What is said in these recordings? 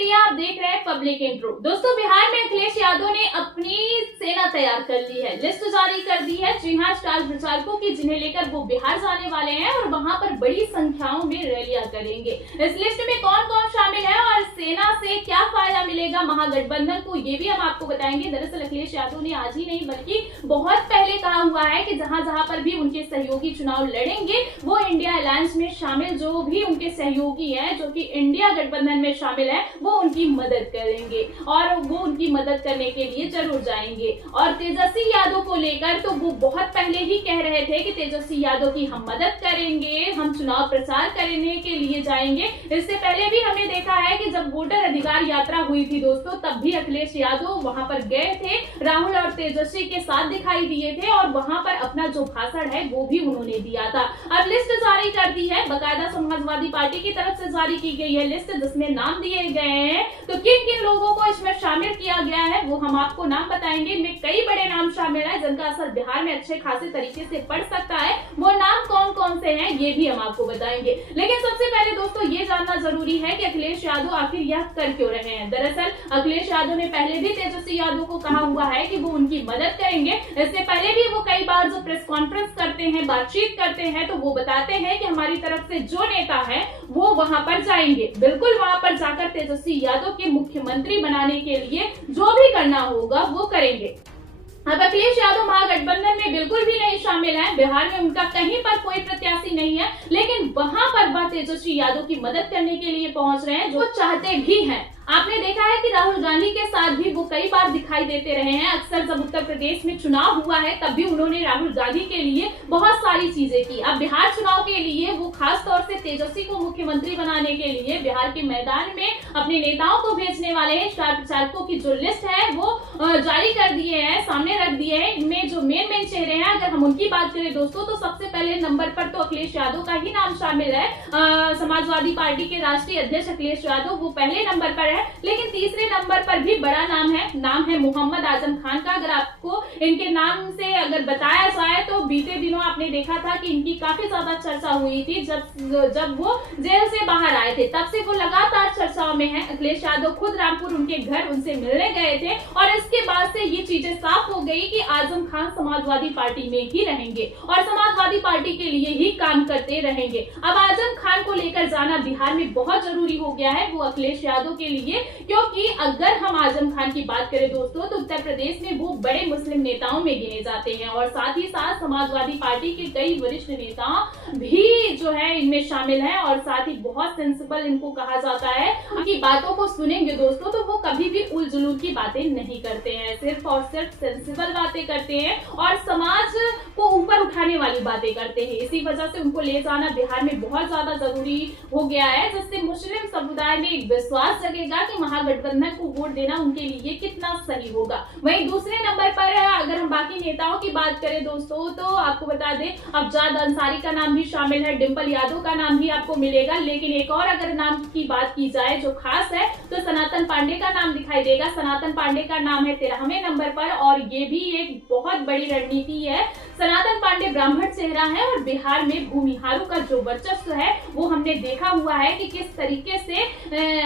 प्रिया, आप देख रहे हैं पब्लिक इंट्रो। दोस्तों, बिहार में अखिलेश यादव ने अपनी सेना तैयार कर ली है, लिस्ट जारी कर दी है। जी हां, स्टार प्रचारकों की, जिन्हें लेकर वो बिहार जाने वाले हैं और वहां पर बड़ी संख्याओं में रैलियां करेंगे। इस लिस्ट में कौन कौन शामिल है और सेना से क्या फायदा मिलेगा महागठबंधन को, ये भी हम आपको बताएंगे। दरअसल अखिलेश यादव ने आज ही नहीं बल्कि बहुत पहले कहा हुआ है कि जहां जहां पर भी उनके सहयोगी चुनाव लड़ेंगे वो इंडिया अलायंस में शामिल जो भी उनके सहयोगी हैं, जो कि इंडिया गठबंधन में शामिल है, वो उनकी मदद करेंगे और वो उनकी मदद करने के लिए जरूर जाएंगे। और तेजस्वी यादव को लेकर तो वो बहुत पहले ही कह रहे थे कि तेजस्वी यादव की हम मदद करेंगे, हम चुनाव प्रचार करने के लिए जाएंगे। इससे पहले भी हमने देखा है कि जब वोटर अधिकार यात्रा हुई थी दोस्तों, तब भी अखिलेश यादव वहां पर गए थे, राहुल और तेजस्वी के साथ दिखाई दिए थे और वहां पर अपना जो भाषण है वो भी उन्होंने दिया था। अब लिस्ट जारी कर दी है, बाकायदा समाजवादी पार्टी की तरफ से जारी की गई है लिस्ट, जिसमें नाम दिए गए हैं। तो किन किन लोगों को इसमें शामिल किया गया है वो हम आपको नाम बताएंगे। इनमें कई बड़े नाम शामिल है जिनका असर बिहार में अच्छे खासे तरीके से पड़ सकता है। वो नाम कौन कौन से हैं ये भी हम आपको बताएंगे। लेकिन सबसे पहले दोस्तों ये जानना जरूरी है कि अखिलेश यादव आखिर यह कर क्यों रहे हैं। दरअसल अखिलेश यादव ने पहले भी तेजस्वी यादव को कहा हुआ है कि वो उनकी मदद करेंगे। इससे पहले भी वो कई बार जो प्रेस कॉन्फ्रेंस करते हैं, बातचीत करते हैं, तो वो बताते हैं कि हमारी तरफ से जो नेता है वो वहां पर जाएंगे। बिल्कुल वहां पर जाकर तेजस्वी यादव के मुख्यमंत्री बनाने के लिए जो भी करना होगा वो करेंगे। अब अखिलेश यादव महागठबंधन में बिल्कुल भी नहीं शामिल है, बिहार में उनका कहीं पर कोई प्रत्याशी नहीं है, लेकिन वहां पर वह तेजस्वी यादव की मदद करने के लिए पहुंच रहे हैं, जो चाहते भी हैं। आपने देखा है कि राहुल गांधी के साथ भी वो कई बार दिखाई देते रहे हैं। अक्सर जब उत्तर प्रदेश में चुनाव हुआ है तब भी उन्होंने राहुल गांधी के लिए बहुत सारी चीजें की। अब बिहार चुनाव के लिए वो खास तौर से तेजस्वी को मुख्यमंत्री बनाने के लिए बिहार के मैदान में अपने नेताओं को भेजने वाले हैं। स्टार प्रचारकों की जो लिस्ट है वो जारी कर दिए हैं, सामने रख दिए हैं। इनमें जो मेन चेहरे हैं, अगर हम उनकी बात करें दोस्तों, तो सबसे पहले नंबर पर तो अखिलेश यादव का ही नाम शामिल है। समाजवादी पार्टी के राष्ट्रीय अध्यक्ष अखिलेश यादव वो पहले नंबर पर है। लेकिन तीसरे नंबर पर भी बड़ा नाम है मोहम्मद आजम खान का। अगर आपको इनके नाम से अगर बताया जाए तो बीते दिनों आपने देखा था कि इनकी काफी ज्यादा चर्चा हुई थी। जब वो जेल से बाहर आए थे तब से वो लगातार चर्चाओं में है। अखिलेश यादव खुद रामपुर उनके घर उनसे मिलने गए थे और इसके बाद से ये चीजें साफ हो गई कि आजम खान समाजवादी पार्टी में ही रहेंगे और समाजवादी पार्टी के लिए ही काम करते रहेंगे। अब आजम खान को लेकर जाना बिहार में बहुत जरूरी हो गया है वो अखिलेश यादव के लिए, क्योंकि अगर हम आजम खान की बात करें दोस्तों तो उत्तर प्रदेश में वो बड़े मुस्लिम नेताओं में गिने जाते हैं और साथ ही साथ समाजवादी पार्टी के कई वरिष्ठ नेता भी जो है इनमें शामिल हैं और साथ ही बहुत सेंसिबल इनको कहा जाता है। उनकी बातों को सुनेंगे दोस्तों तो वो कभी भी उलझुल की बातें नहीं करते हैं, सिर्फ और सिर्फ सेंसिबल बातें करते हैं और समाज को ऊपर उठाने वाली बातें करते हैं। इसी वजह से उनको ले जाना बिहार में बहुत ज्यादा जरूरी हो गया है, जिससे मुस्लिम समुदाय में एक विश्वास जगेगा कि महागठबंधन को वोट देना उनके लिए कितना सही होगा। वहीं दूसरे नंबर पर अगर हम बाकी नेताओं की बात करें दोस्तों तो आपको बता दें अफजाद अंसारी का नाम भी शामिल है, डिंपल यादव का नाम भी आपको मिलेगा। लेकिन एक और अगर नाम की बात की जाए जो खास है तो सनातन पांडे का नाम दिखाई देगा। सनातन पांडे का नाम है 13वें नंबर पर और ये भी एक बहुत बड़ी रणनीति है। सनातन पांडे ब्राह्मण चेहरा है और बिहार में भूमिहारों का जो वर्चस्व है वो हमने देखा हुआ है कि किस तरीके से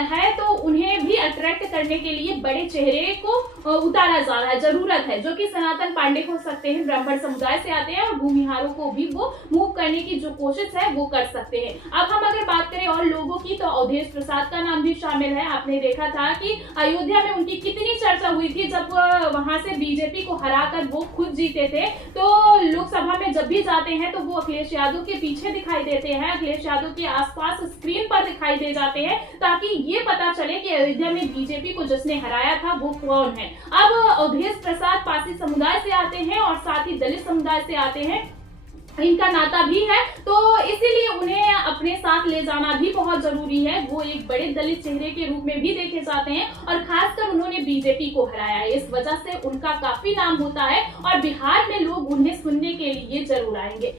है, तो उन्हें भी अट्रैक्ट करने के लिए बड़े चेहरे को उतारा जा रहा है, जरूरत है, जो कि सनातन पांडे हो सकते हैं, ब्राह्मण समुदाय से आते हैं और भूमिहारों को भी वो मूव करने की जो कोशिश है वो कर सकते हैं। अब हम अगर बात करें और लोगों की तो अवधेश प्रसाद का नाम भी शामिल है। आपने देखा था कि अयोध्या में उनकी कितनी चर्चा हुई थी जब वहां से बीजेपी को हराकर वो खुद जीते थे। तो लोकसभा में जब भी जाते हैं तो वो अखिलेश यादव के पीछे दिखाई देते हैं, अखिलेश यादव के आसपास स्क्रीन पर दिखाई दे जाते हैं ताकि ये पता चले कि अयोध्या में बीजेपी को जिसने हराया था वो कौन है। अब अवधेश प्रसाद पारसी समुदाय से आते हैं और साथ ही दलित समुदाय से आते हैं, इनका नाता भी है, तो इसीलिए उन्हें अपने साथ ले जाना भी बहुत जरूरी है। वो एक बड़े दलित चेहरे के रूप में भी देखे जाते हैं और खासकर उन्होंने बीजेपी को हराया है, इस वजह से उनका काफी नाम होता है और बिहार में लोग उन्हें सुनने के लिए जरूर आएंगे।